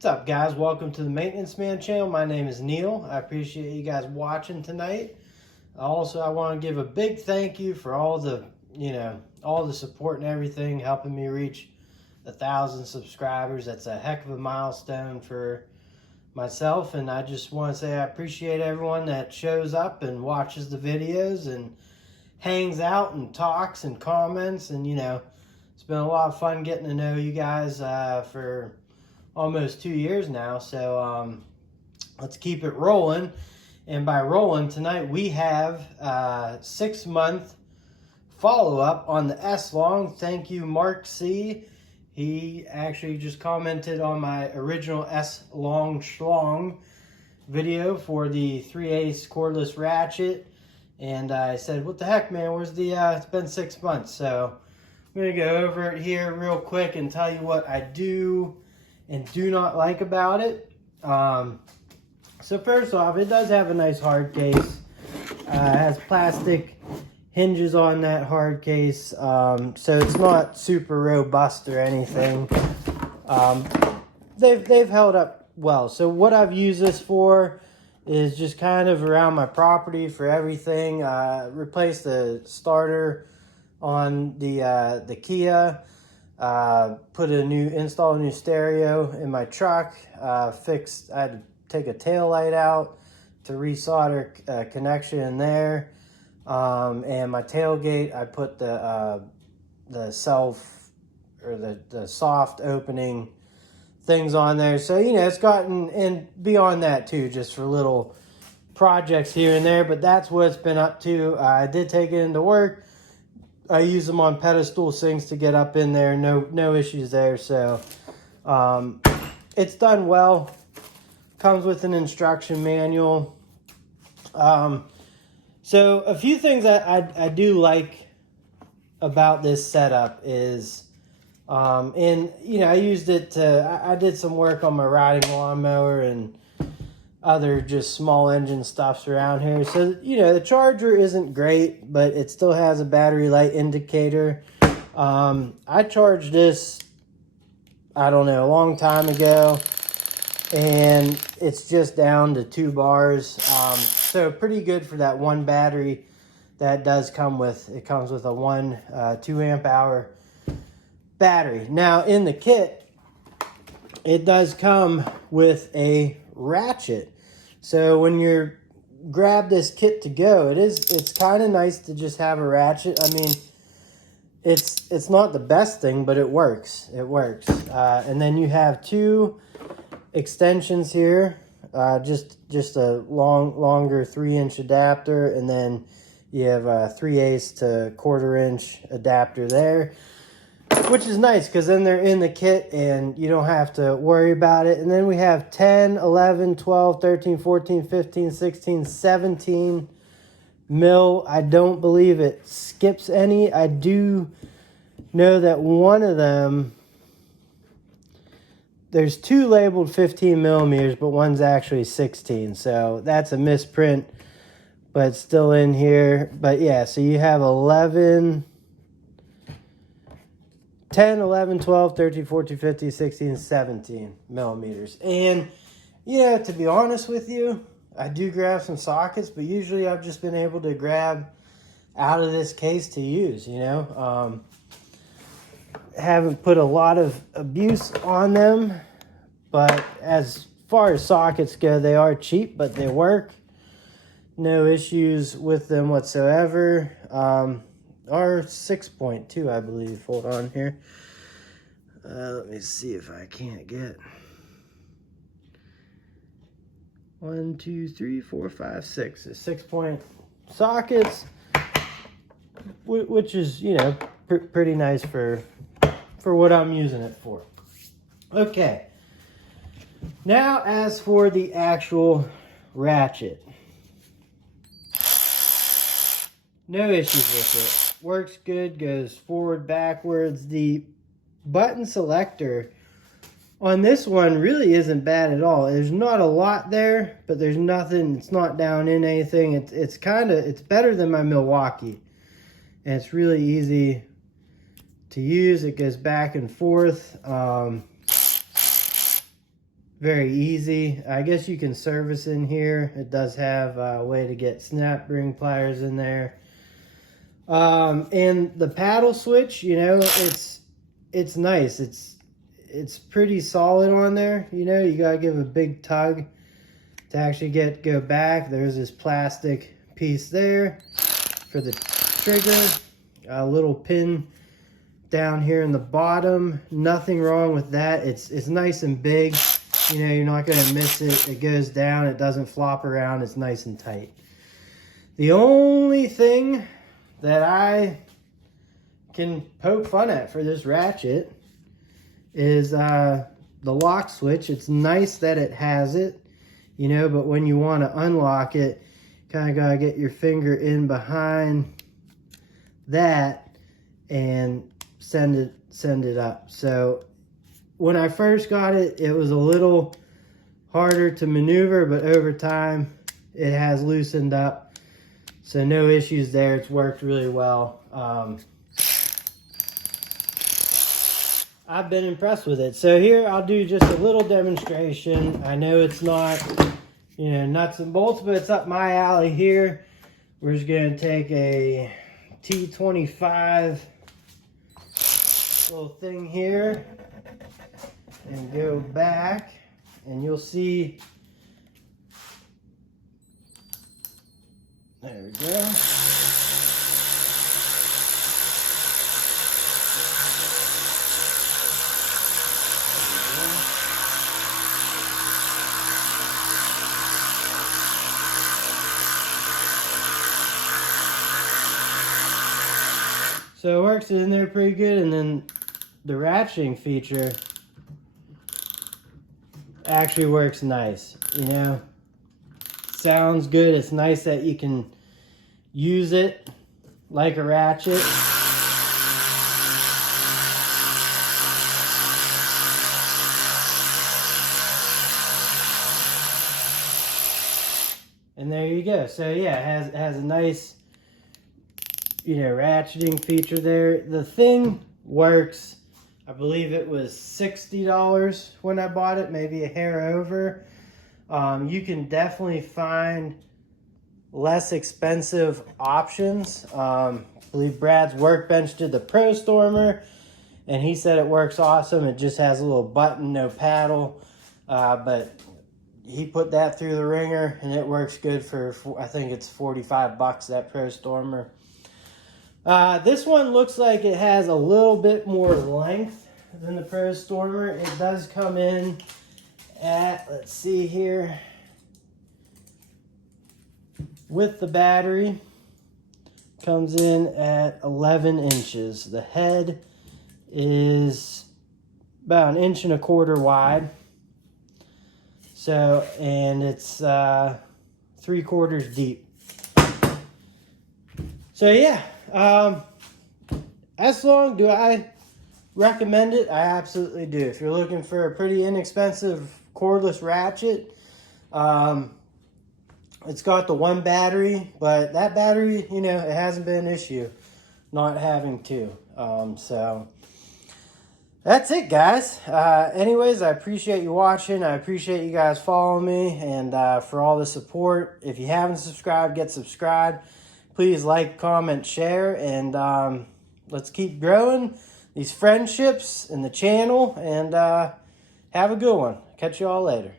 What's up, guys? Welcome to the Maintenance Man channel. My name is Neil. I appreciate you guys watching tonight. Also, I want to give a big thank you for all the support and everything, helping me reach 1,000 subscribers. That's a heck of a milestone for myself, and I just want to say I appreciate everyone that shows up and watches the videos and hangs out and talks and comments. And it's been a lot of fun getting to know you guys for almost 2 years now, so let's keep it rolling. And by rolling, tonight we have 6-month follow-up on the S-Long. Thank you, Mark C. He actually just commented on my original S-Long Schlong video for the 3/8 cordless ratchet, and I said, what the heck, man, where's the it's been 6 months. So I'm gonna go over it here real quick and tell you what I do and do not like about it. So first off, it does have a nice hard case. It has plastic hinges on that hard case, so it's not super robust or anything. They've held up well. So what I've used this for is just kind of around my property for everything. Replaced the starter on the Kia. Install a new stereo in my truck. I had to take a tail light out to resolder a connection in there. And my tailgate, I put the soft opening things on there. So, it's gotten, and beyond that too, just for little projects here and there, but that's what it's been up to. I did take it into work. I use them on pedestal sinks to get up in there. No issues there. So it's done well. Comes with an instruction manual. So a few things that I do like about this setup is, I used it to, I did some work on my riding lawnmower and other just small engine stuffs around here. So, the charger isn't great, but it still has a battery light indicator. I charged this, I don't know, a long time ago, and it's just down to 2 bars. So pretty good for that one battery that does come with. It comes with a 2 amp hour battery. Now in the kit, it does come with a ratchet. So when you grab this kit to go, it's kind of nice to just have a ratchet. I mean, it's not the best thing, but it works. It works. And then you have 2 extensions here, just a longer 3-inch adapter, and then you have a 3/8 to 1/4-inch adapter there, which is nice because then they're in the kit and you don't have to worry about it. And then we have 10, 11, 12, 13, 14, 15, 16, 17 mil. I don't believe it skips any. I do know that one of them, there's 2 labeled 15 millimeters, but one's actually 16. So that's a misprint, but it's still in here. But yeah, so you have 10, 11, 12, 13, 14, 15, 16, 17 millimeters. And, to be honest with you, I do grab some sockets, but usually I've just been able to grab out of this case to use, Haven't put a lot of abuse on them, but as far as sockets go, they are cheap, but they work. No issues with them whatsoever. Are 6.2, I believe. Hold on here. Let me see if I can't get 1, 2, 3, 4, 5, 6. 6-point sockets, which is pretty nice for what I'm using it for. Okay. Now, as for the actual ratchet, no issues with it. Works good, goes forward, backwards. The button selector on this one really isn't bad at all. There's not a lot there, but there's nothing, it's not down in anything. It's better than my Milwaukee. And it's really easy to use. It goes back and forth. very easy. I guess you can service in here. It does have a way to get snap ring pliers in there. And the paddle switch, you know, it's nice. It's pretty solid on there. You know, you gotta give a big tug to actually go back. There's this plastic piece there for the trigger. A little pin down here in the bottom. Nothing wrong with that. It's nice and big. You know, you're not gonna miss it. It goes down, it doesn't flop around, it's nice and tight. The only thing that I can poke fun at for this ratchet is the lock switch. It's nice that it has it, you know, but when you want to unlock it, kind of gotta get your finger in behind that and send it up. So when I first got it, it was a little harder to maneuver, but over time it has loosened up. So no issues there. It's worked really well. I've been impressed with it. So here I'll do just a little demonstration. I know it's not, you know, nuts and bolts, but it's up my alley here. We're just going to take a T25 little thing here and go back, and you'll see. There we go. So it works in there pretty good, and then the ratcheting feature actually works nice, you know. Sounds good. It's nice that you can use it like a ratchet. And there you go. So yeah, it has a nice, you know, ratcheting feature there. The thing works. I believe it was $60 when I bought it, maybe a hair over. You can definitely find less expensive options. I believe Brad's Workbench did the Pro Stormer, and he said it works awesome. It just has a little button, no paddle, but he put that through the ringer, and it works good for I think it's 45 bucks, that Pro Stormer. This one looks like it has a little bit more length than the Pro Stormer. It does come in at, let's see here, with the battery, comes in at 11 inches. The head is about 1.25 inches wide. So, and it's 3/4 deep. So yeah, as long do I recommend it? I absolutely do. If you're looking for a pretty inexpensive cordless ratchet, it's got the one battery, but that battery, you know, it hasn't been an issue not having two. So that's it, guys. Anyways, I appreciate you watching. I appreciate you guys following me, and for all the support. If you haven't subscribed, get subscribed. Please like, comment, share, and let's keep growing these friendships in the channel, and have a good one. Catch you all later.